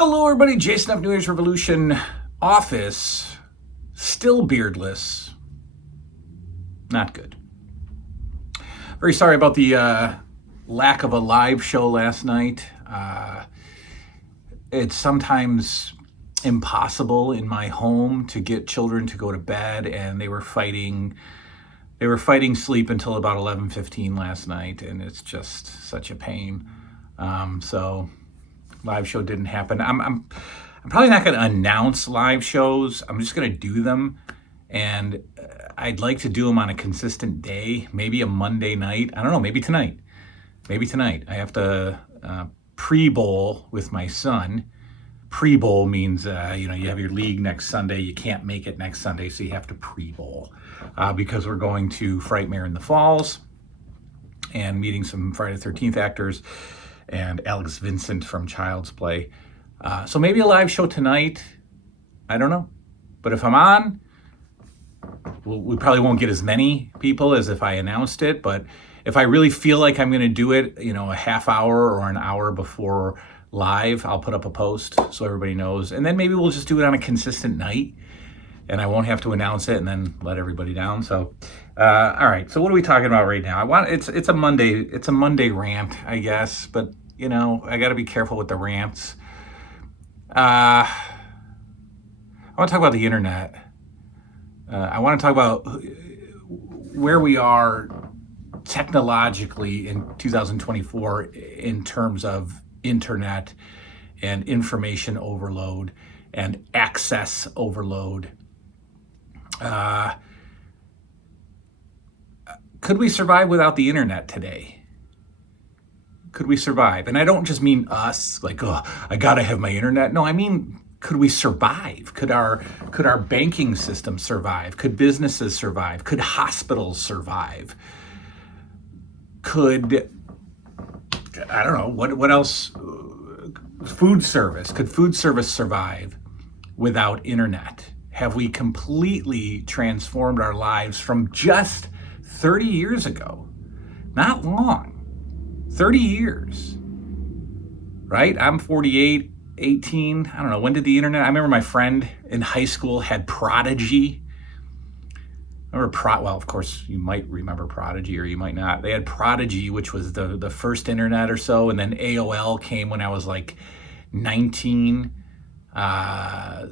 Hello, everybody. Jason F. New Age Revolution office, still beardless. Not good. Very sorry about the lack of a live show last night. It's sometimes impossible in my home to get children to go to bed, and they were fighting sleep until about 11:15 last night, and it's just such a pain. So live show didn't happen. I'm probably not going to announce live shows. I'm just going to do them, and I'd like to do them on a consistent day, maybe a Monday night. I don't know, maybe tonight. I have to pre-bowl with my son. Pre-bowl means, you have your league next Sunday. You can't make it next Sunday, so you have to pre-bowl because we're going to Frightmare in the Falls and meeting some Friday the 13th actors and Alex Vincent from Child's Play. So maybe a live show tonight. I don't know. But if I'm on, we probably won't get as many people as if I announced it. But if I really feel like I'm going to do it, a half hour or an hour before live, I'll put up a post so everybody knows. And then maybe we'll just do it on a consistent night, and I won't have to announce it and then let everybody down. So, all right. So what are we talking about right now? It's a Monday rant, I guess, but I got to be careful with the rants. I want to talk about the internet. I want to talk about where we are technologically in 2024 in terms of internet and information overload and access overload. Could we survive without the internet today? Could we survive? And I don't just mean us, like, oh, I gotta have my internet. No, I mean, could we survive? Could our banking system survive? Could businesses survive? Could hospitals survive? Could, I don't know, what else? Food service. Could food service survive without internet? Have we completely transformed our lives from just 30 years ago? Not long. 30 years, right? I'm 48, 18. I don't know. When did the internet? I remember my friend in high school had Prodigy. Well, of course, you might remember Prodigy or you might not. They had Prodigy, which was the first internet or so. And then AOL came when I was like 19.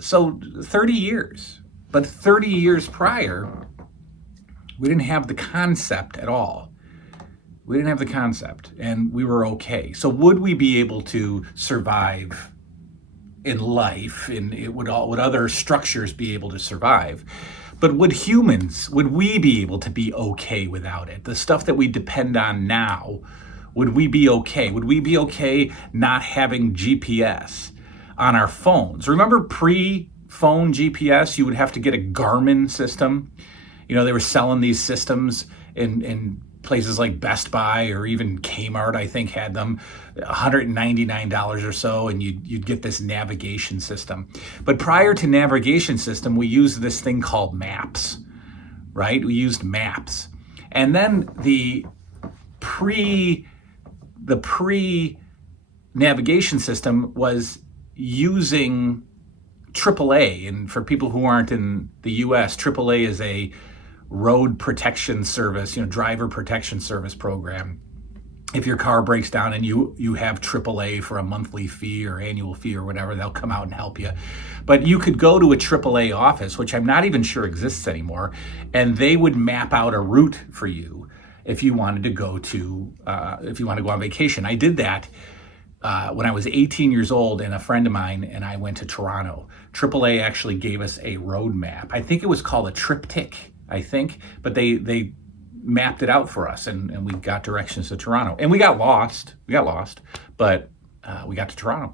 So 30 years. But 30 years prior, we didn't have the concept at all. We didn't have the concept, and we were okay. So would we be able to survive in life? Would other structures be able to survive? But would we be able to be okay without it? The stuff that we depend on now, would we be okay? Would we be okay not having GPS on our phones? Remember pre-phone GPS, you would have to get a Garmin system. They were selling these systems in places like Best Buy or even Kmart, I think, had them, $199 or so, and you'd get this navigation system. But prior to navigation system, we used this thing called maps, right? We used maps. And then the pre-navigation system was using AAA. And for people who aren't in the US, AAA is a road protection service, driver protection service program. If your car breaks down and you have AAA for a monthly fee or annual fee or whatever, they'll come out and help you. But you could go to a AAA office, which I'm not even sure exists anymore, and they would map out a route for you if you wanted to go on vacation. I did that when I was 18 years old, and a friend of mine and I went to Toronto. AAA actually gave us a road map. I think it was called a triptych, but they mapped it out for us, and we got directions to Toronto. And we got lost, but we got to Toronto.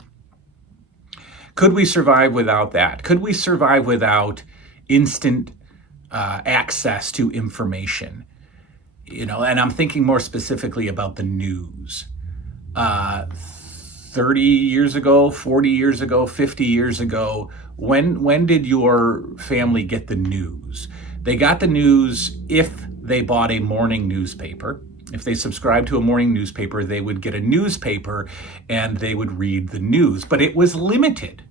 Could we survive without that? Could we survive without instant access to information? And I'm thinking more specifically about the news. 30 years ago, 40 years ago, 50 years ago, when did your family get the news? They got the news if they bought a morning newspaper. If they subscribed to a morning newspaper, they would get a newspaper and they would read the news. But it was limited,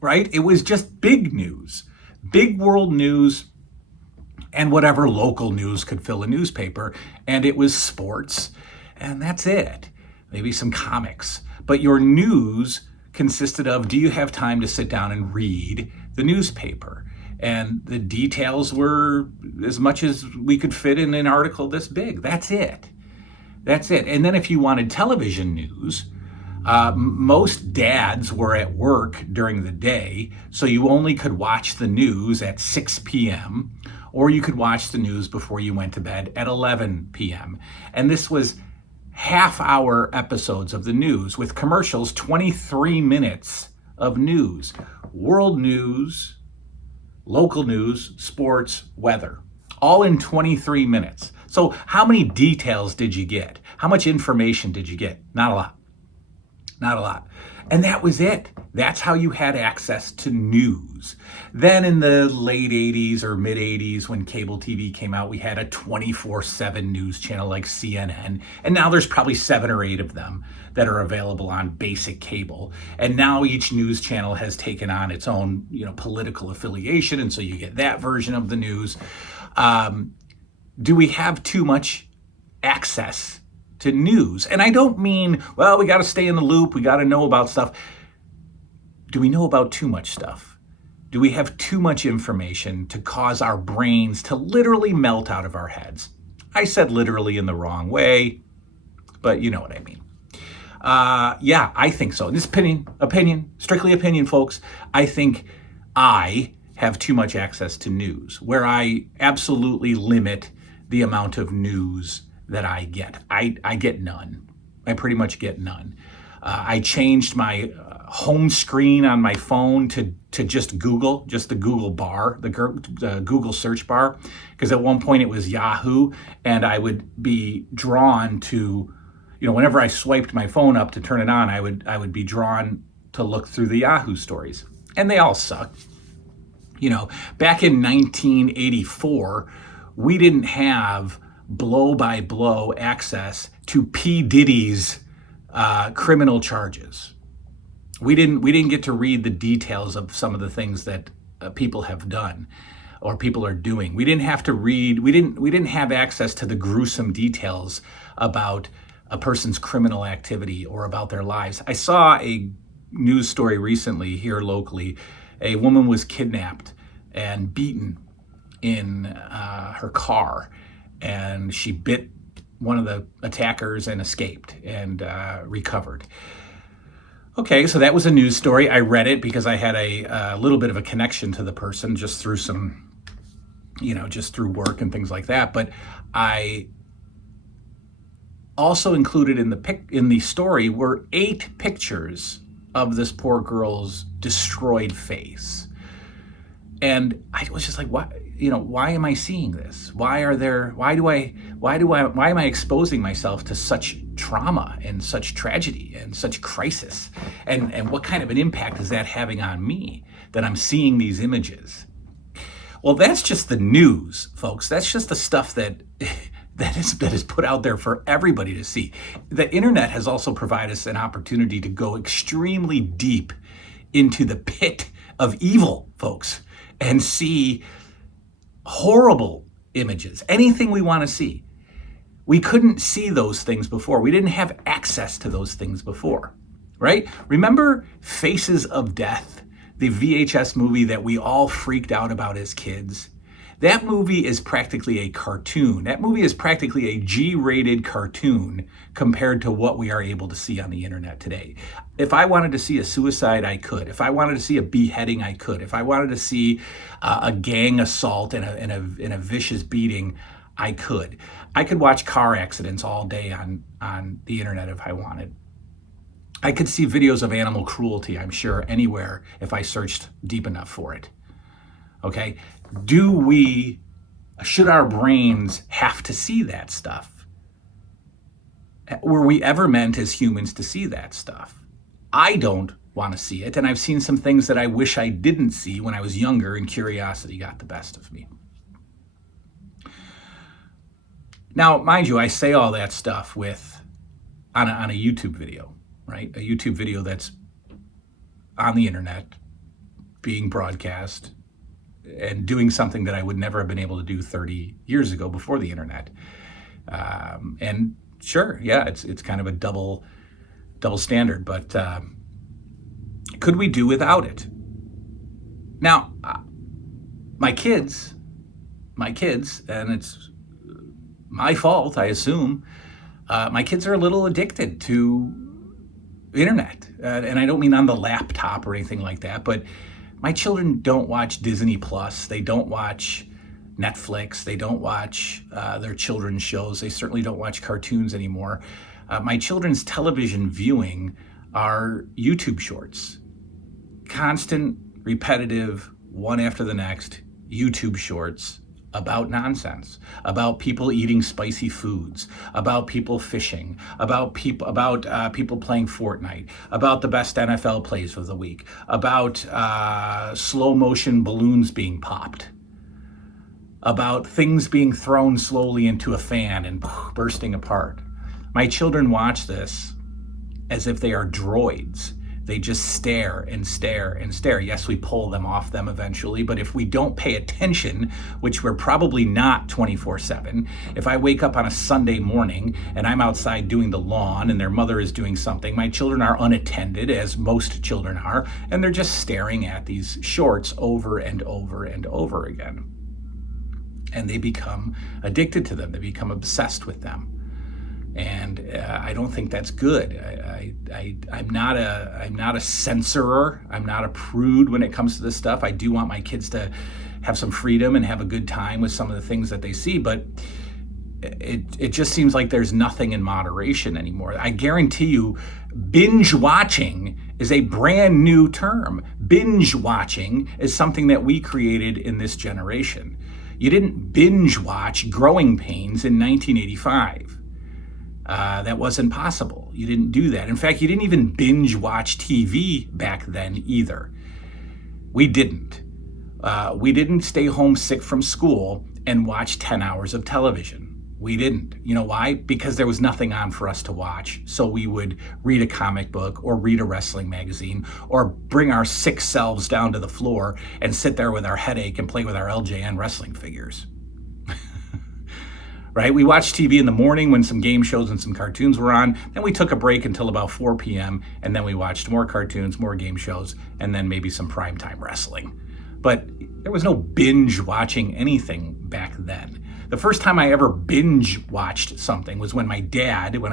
right? It was just big news, big world news, and whatever local news could fill a newspaper. And it was sports, and that's it. Maybe some comics. But your news consisted of, do you have time to sit down and read the newspaper? And the details were as much as we could fit in an article this big. That's it. That's it. And then if you wanted television news, most dads were at work during the day, so you only could watch the news at 6 p.m., or you could watch the news before you went to bed at 11 p.m. And this was half-hour episodes of the news with commercials, 23 minutes of news. World news, local news, sports, weather, all in 23 minutes. So how many details did you get? How much information did you get? Not a lot. Not a lot. And that was it. That's how you had access to news. Then in the late 80s or mid 80s, when cable TV came out, we had a 24/7 news channel like CNN. And now there's probably 7 or 8 of them that are available on basic cable. And now each news channel has taken on its own, political affiliation. And so you get that version of the news. Do we have too much access to news? And I don't mean, well, we got to stay in the loop, we got to know about stuff. Do we know about too much stuff? Do we have too much information to cause our brains to literally melt out of our heads? I said literally in the wrong way, but you know what I mean. Yeah, I think so. This opinion, strictly opinion, folks. I think I have too much access to news, where I absolutely limit the amount of news that I get. I get none. I pretty much get none. I changed my home screen on my phone to just Google, just the Google bar, the Google search bar, because at one point it was Yahoo, and I would be drawn to, whenever I swiped my phone up to turn it on, I would be drawn to look through the Yahoo stories, and they all suck. Back in 1984, we didn't have blow-by-blow access to P. Diddy's criminal charges. We didn't get to read the details of some of the things that people have done or people are doing. We didn't have to read. We didn't have access to the gruesome details about a person's criminal activity or about their lives. I saw a news story recently here locally. A woman was kidnapped and beaten in her car, and she bit one of the attackers and escaped and recovered. Okay, so that was a news story. I read it because I had a little bit of a connection to the person just through some, just through work and things like that. But I also included in the story were 8 pictures of this poor girl's destroyed face. And I was just like, why am I seeing this? Why am I exposing myself to such trauma and such tragedy and such crisis? And what kind of an impact is that having on me that I'm seeing these images? Well, that's just the news, folks. That's just the stuff that is put out there for everybody to see. The internet has also provided us an opportunity to go extremely deep into the pit of evil, folks, and see horrible images, anything we want to see. We couldn't see those things before. We didn't have access to those things before, right? Remember Faces of Death, the VHS movie that we all freaked out about as kids? That movie is practically a cartoon. That movie is practically a G-rated cartoon compared to what we are able to see on the internet today. If I wanted to see a suicide, I could. If I wanted to see a beheading, I could. If I wanted to see a gang assault and a vicious beating, I could. I could watch car accidents all day on the internet if I wanted. I could see videos of animal cruelty, I'm sure, anywhere if I searched deep enough for it. Okay? Should our brains have to see that stuff? Were we ever meant as humans to see that stuff? I don't want to see it, and I've seen some things that I wish I didn't see when I was younger and curiosity got the best of me. Now, mind you, I say all that stuff on a YouTube video, right? A YouTube video that's on the internet being broadcast and doing something that I would never have been able to do 30 years ago before the internet. And sure, yeah, it's kind of a double standard, but could we do without it? Now, my kids, and it's my fault, I assume, my kids are a little addicted to internet. And I don't mean on the laptop or anything like that, but my children don't watch Disney Plus. They don't watch Netflix. They don't watch their children's shows. They certainly don't watch cartoons anymore. My children's television viewing are YouTube shorts. Constant, repetitive, one after the next YouTube shorts about nonsense, about people eating spicy foods, about people fishing, about people playing Fortnite, about the best NFL plays of the week, about slow motion balloons being popped, about things being thrown slowly into a fan and bursting apart. My children watch this as if they are droids. They just stare and stare and stare. Yes, we pull them off them eventually, but if we don't pay attention, which we're probably not 24/7, if I wake up on a Sunday morning and I'm outside doing the lawn and their mother is doing something, my children are unattended, as most children are, and they're just staring at these shorts over and over and over again. And they become addicted to them. They become obsessed with them. And I don't think that's good. I'm not a censorer. I'm not a prude when it comes to this stuff. I do want my kids to have some freedom and have a good time with some of the things that they see, but it just seems like there's nothing in moderation anymore. I guarantee you, binge watching is a brand new term. Binge watching is something that we created in this generation. You didn't binge watch Growing Pains in 1985. That wasn't possible. You didn't do that. In fact, you didn't even binge watch TV back then either. We didn't. We didn't stay home sick from school and watch 10 hours of television. We didn't. You know why? Because there was nothing on for us to watch. So we would read a comic book or read a wrestling magazine or bring our sick selves down to the floor and sit there with our headache and play with our LJN wrestling figures. Right? We watched TV in the morning when some game shows and some cartoons were on. Then we took a break until about 4 p.m. and then we watched more cartoons, more game shows, and then maybe some primetime wrestling. But there was no binge watching anything back then. The first time I ever binge watched something was when my dad, when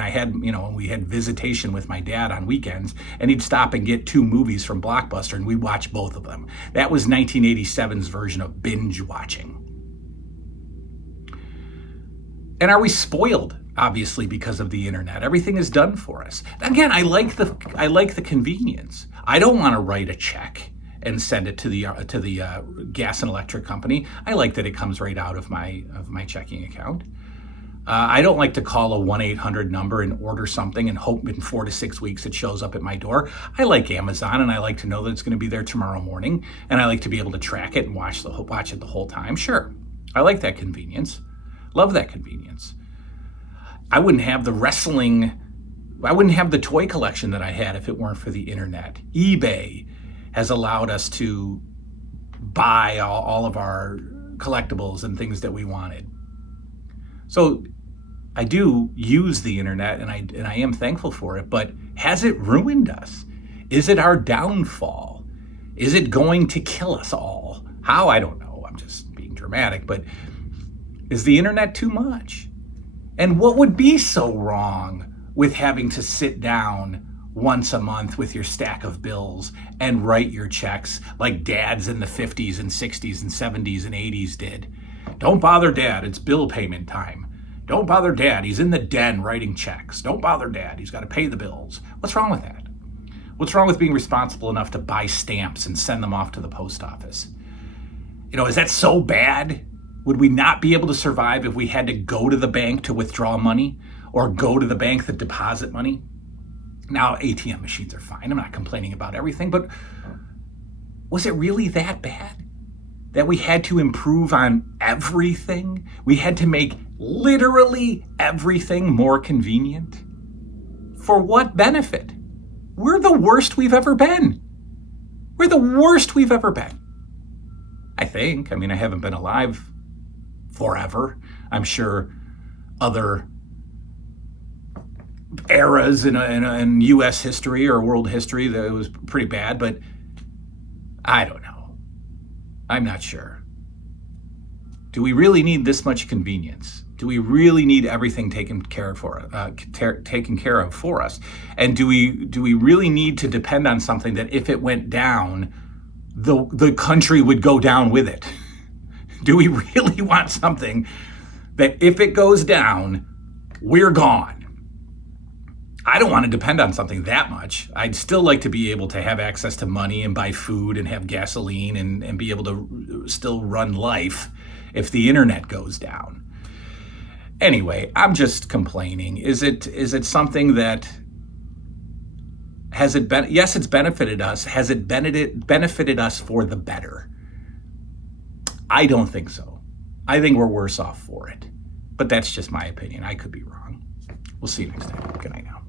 we had visitation with my dad on weekends, and he'd stop and get 2 movies from Blockbuster and we'd watch both of them. That was 1987's version of binge watching. And are we spoiled, obviously, because of the internet? Everything is done for us. Again, I like the convenience. I don't want to write a check and send it to the gas and electric company. I like that it comes right out of my checking account. I don't like to call a 1-800 number and order something and hope in 4 to 6 weeks it shows up at my door. I like Amazon, and I like to know that it's going to be there tomorrow morning, and I like to be able to track it and watch it the whole time. Sure, I like that convenience. Love that convenience. I wouldn't have the toy collection that I had if it weren't for the internet. eBay has allowed us to buy all of our collectibles and things that we wanted. So I do use the internet, and I am thankful for it, but has it ruined us? Is it our downfall? Is it going to kill us all? How? I don't know. I'm just being dramatic, but is the internet too much? And what would be so wrong with having to sit down once a month with your stack of bills and write your checks like dads in the 50s and 60s and 70s and 80s did? Don't bother dad, it's bill payment time. Don't bother dad, he's in the den writing checks. Don't bother dad, he's got to pay the bills. What's wrong with that? What's wrong with being responsible enough to buy stamps and send them off to the post office? Is that so bad? Would we not be able to survive if we had to go to the bank to withdraw money or go to the bank to deposit money? Now, ATM machines are fine. I'm not complaining about everything, but was it really that bad that we had to improve on everything? We had to make literally everything more convenient? For what benefit? We're the worst we've ever been. We're the worst we've ever been. I think. I mean, I haven't been alive forever. I'm sure other eras in U.S. history or world history that it was pretty bad, but I don't know. I'm not sure. Do we really need this much convenience? Do we really need everything taken care of for us? And do we really need to depend on something that if it went down, the country would go down with it? Do we really want something that if it goes down, we're gone? I don't want to depend on something that much. I'd still like to be able to have access to money and buy food and have gasoline and be able to still run life if the internet goes down. Anyway, I'm just complaining. Is it something that has it been? Yes, it's benefited us. Has it benefited us for the better? I don't think so. I think we're worse off for it. But that's just my opinion. I could be wrong. We'll see you next time. Good night now.